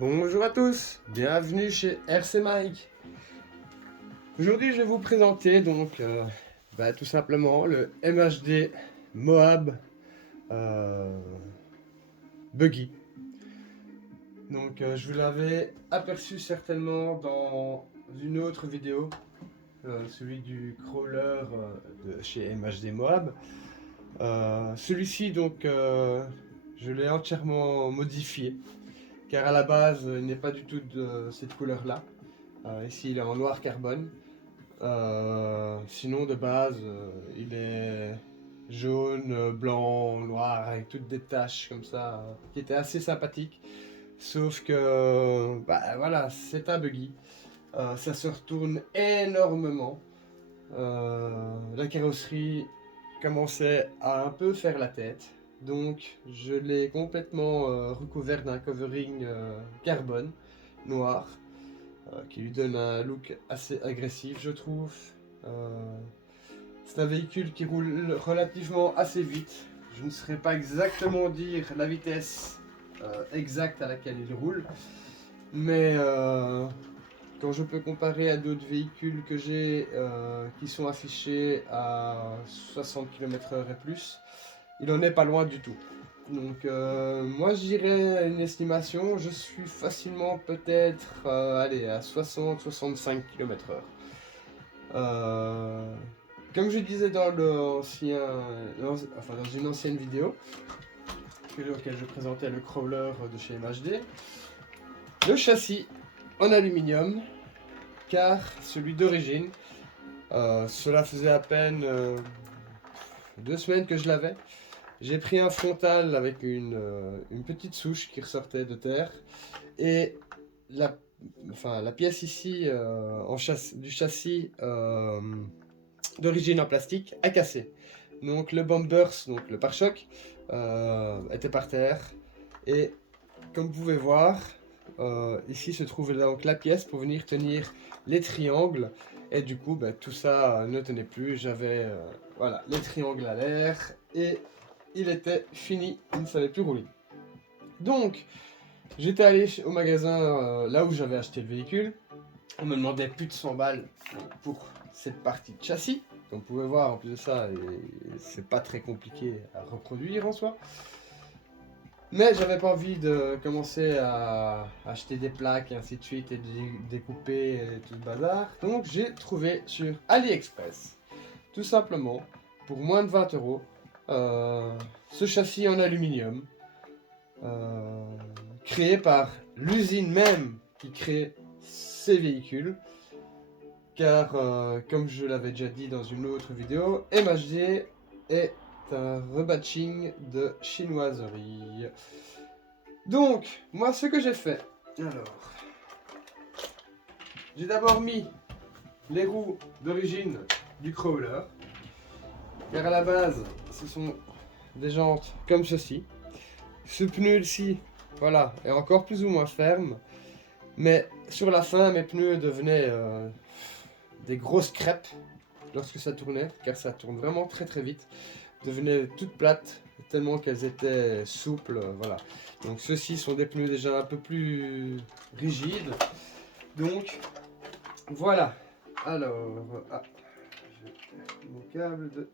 Bonjour à tous, bienvenue chez RC Mike. Aujourd'hui je vais vous présenter donc tout simplement le MHD Moab Buggy. Donc je vous l'avais aperçu certainement dans une autre vidéo, celui du crawler de chez MHD Moab. Celui-ci donc je l'ai entièrement modifié car à la base il n'est pas du tout de cette couleur là. Ici il est en noir carbone. Sinon de base il est jaune, blanc, noir avec toutes des taches comme ça qui étaient assez sympathiques. Sauf que voilà, c'est un buggy. Ça se retourne énormément. La carrosserie commençait à un peu faire la tête. Donc je l'ai complètement recouvert d'un covering carbone noir qui lui donne un look assez agressif, je trouve. C'est un véhicule qui roule relativement assez vite. Je ne saurais pas exactement dire la vitesse exacte à laquelle il roule, mais quand je peux comparer à d'autres véhicules que j'ai qui sont affichés à 60 km/h et plus, il en est pas loin du tout. Donc moi je dirais une estimation, je suis facilement peut-être à 60-65 km/h. Comme je disais dans dans une ancienne vidéo, auquel je présentais le crawler de chez MHD, le châssis en aluminium, car celui d'origine, cela faisait à peine 2 semaines que je l'avais. J'ai pris un frontal avec une petite souche qui ressortait de terre et la pièce ici du châssis d'origine en plastique a cassé. Donc le bumpers, donc le pare-choc, était par terre et comme vous pouvez voir, ici se trouve donc la pièce pour venir tenir les triangles et du coup tout ça ne tenait plus. J'avais voilà, les triangles à l'air et il était fini, il ne savait plus rouler. Donc j'étais allé au magasin là où j'avais acheté le véhicule. On me demandait plus de 100 balles pour cette partie de châssis. Comme vous pouvez voir, en plus de ça, c'est pas très compliqué à reproduire en soi. Mais j'avais pas envie de commencer à acheter des plaques et ainsi de suite et de découper et tout le bazar. Donc j'ai trouvé sur AliExpress, tout simplement, pour moins de 20 euros, ce châssis en aluminium, créé par l'usine même qui crée ces véhicules. Car, comme je l'avais déjà dit dans une autre vidéo, MHD est un rebatching de chinoiserie. Donc, moi, ce que j'ai fait, alors, j'ai d'abord mis les roues d'origine du crawler, car à la base, ce sont des jantes comme ceci. Ce pneu-ci, voilà, est encore plus ou moins ferme, mais sur la fin, mes pneus devenaient des grosses crêpes lorsque ça tournait, car ça tourne vraiment très très vite, devenaient toutes plates tellement qu'elles étaient souples, voilà. Donc ceux-ci sont des pneus déjà un peu plus rigides. Donc voilà. Alors, j'ai mon câble de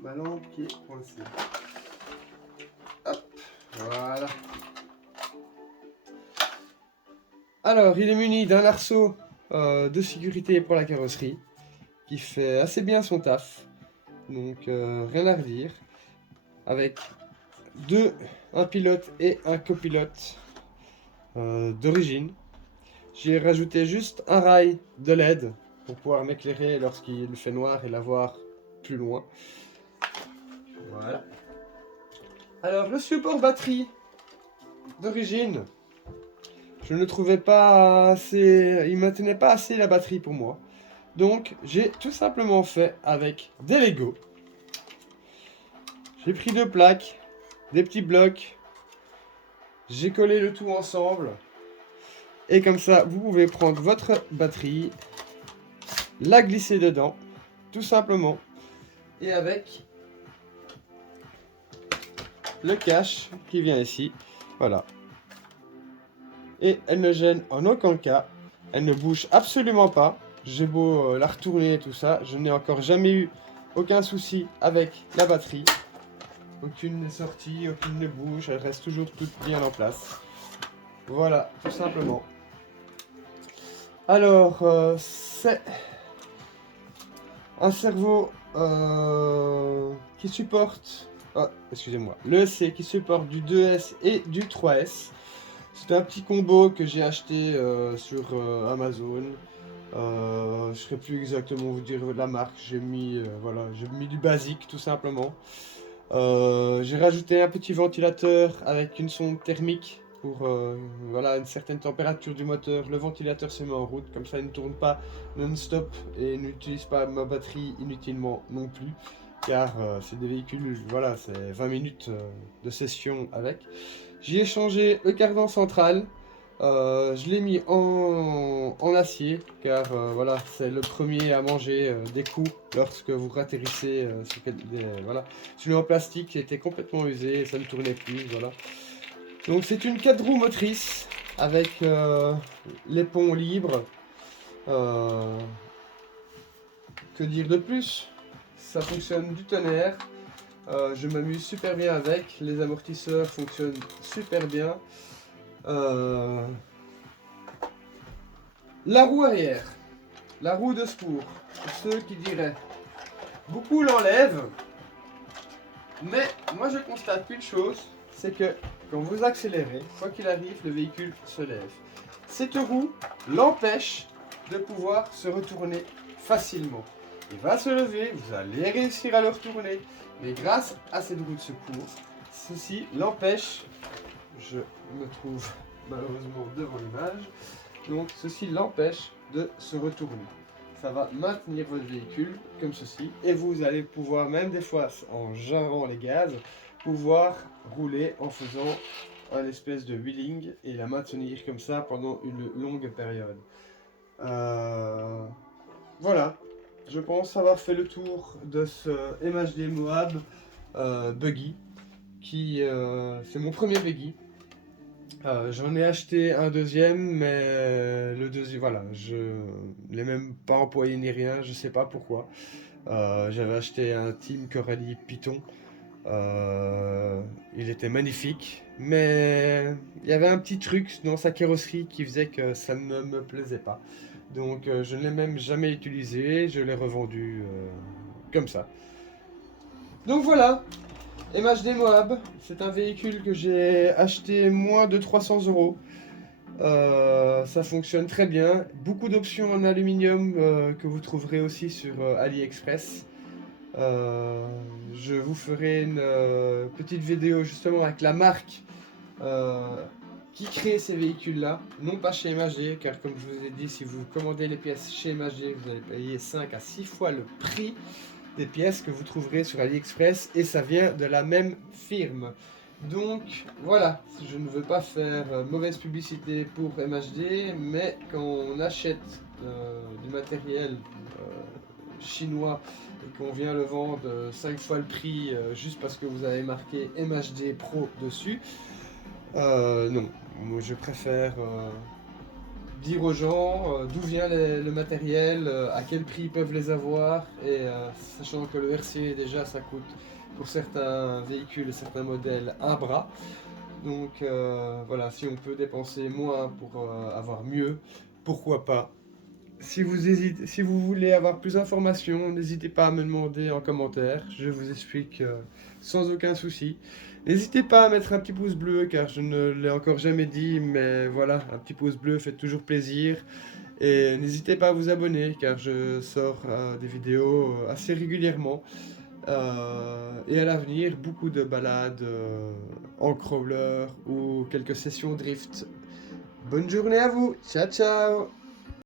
ma lampe qui est coincé. Hop, voilà. Alors, il est muni d'un arceau de sécurité pour la carrosserie qui fait assez bien son taf. Donc rien à redire. Avec un pilote et un copilote d'origine. J'ai rajouté juste un rail de LED pour pouvoir m'éclairer lorsqu'il fait noir et la voir plus loin. Voilà. Alors le support batterie d'origine, je ne trouvais pas assez, il maintenait pas assez la batterie pour moi. Donc j'ai tout simplement fait avec des Lego. J'ai pris 2 plaques, des petits blocs, j'ai collé le tout ensemble. Et comme ça, vous pouvez prendre votre batterie, la glisser dedans, tout simplement. Et avec le cache qui vient ici, voilà. et elle ne gêne en aucun cas. Elle ne bouge absolument pas. J'ai beau la retourner et tout ça, je n'ai encore jamais eu aucun souci avec la batterie. Aucune n'est sortie, aucune ne bouge, elle reste toujours toute bien en place. Voilà, tout simplement. Alors, c'est un cerveau qui supporte, excusez-moi, le C qui supporte du 2S et du 3S. C'est un petit combo que j'ai acheté sur Amazon. Je ne saurais plus exactement vous dire la marque. J'ai mis, voilà, j'ai mis du basique tout simplement. J'ai rajouté un petit ventilateur avec une sonde thermique pour voilà, une certaine température du moteur. Le ventilateur se met en route, comme ça il ne tourne pas non-stop et n'utilise pas ma batterie inutilement non plus. Car c'est des véhicules, voilà, c'est 20 minutes de session avec. J'y ai changé le cardan central. Je l'ai mis en acier car voilà, c'est le premier à manger des coups lorsque vous atterrissez voilà. Celui en plastique était complètement usé et ça ne tournait plus. Voilà. Donc c'est une 4 roues motrice avec les ponts libres. Que dire de plus? Ça fonctionne du tonnerre. Je m'amuse super bien avec. Les amortisseurs fonctionnent super bien. La roue arrière, la roue de secours, pour ceux qui diraient. Beaucoup l'enlèvent, mais moi je constate qu'une chose, c'est que quand vous accélérez, quoi qu'il arrive, le véhicule se lève. Cette roue l'empêche de pouvoir se retourner facilement. Il va se lever, vous allez réussir à le retourner, mais grâce à cette roue de secours, ceci l'empêche, je me trouve malheureusement devant l'image, donc ceci l'empêche de se retourner. Ça va maintenir votre véhicule comme ceci et vous allez pouvoir, même des fois en jarrant les gaz, pouvoir rouler en faisant un espèce de wheeling et la maintenir comme ça pendant une longue période. Voilà, je pense avoir fait le tour de ce MHD Moab Buggy qui c'est mon premier Buggy. J'en ai acheté un deuxième, mais le deuxième, voilà, je l'ai même pas employé ni rien, je sais pas pourquoi. J'avais acheté un Team Coralie Python. Il était magnifique, mais il y avait un petit truc dans sa carrosserie qui faisait que ça ne me plaisait pas. Donc je ne l'ai même jamais utilisé, je l'ai revendu comme ça. Donc voilà, MHD Moab, c'est un véhicule que j'ai acheté moins de 300 €. Ça fonctionne très bien. Beaucoup d'options en aluminium que vous trouverez aussi sur AliExpress. Je vous ferai une petite vidéo justement avec la marque qui crée ces véhicules-là, non pas chez MHD, car comme je vous ai dit, si vous commandez les pièces chez MHD, vous allez payer 5 à 6 fois le prix des pièces que vous trouverez sur AliExpress et ça vient de la même firme. Donc voilà, je ne veux pas faire mauvaise publicité pour MHD, mais quand on achète du matériel chinois et qu'on vient le vendre 5 fois le prix juste parce que vous avez marqué MHD Pro dessus, non, moi je préfère dire aux gens d'où vient le matériel, à quel prix ils peuvent les avoir, et sachant que le RC déjà ça coûte pour certains véhicules et certains modèles un bras. Donc voilà, si on peut dépenser moins pour avoir mieux, pourquoi pas. Si vous voulez avoir plus d'informations, n'hésitez pas à me demander en commentaire, je vous explique sans aucun souci. N'hésitez pas à mettre un petit pouce bleu car je ne l'ai encore jamais dit, mais voilà, un petit pouce bleu fait toujours plaisir. Et n'hésitez pas à vous abonner car je sors des vidéos assez régulièrement. Et à l'avenir, beaucoup de balades en crawler ou quelques sessions drift. Bonne journée à vous, ciao ciao!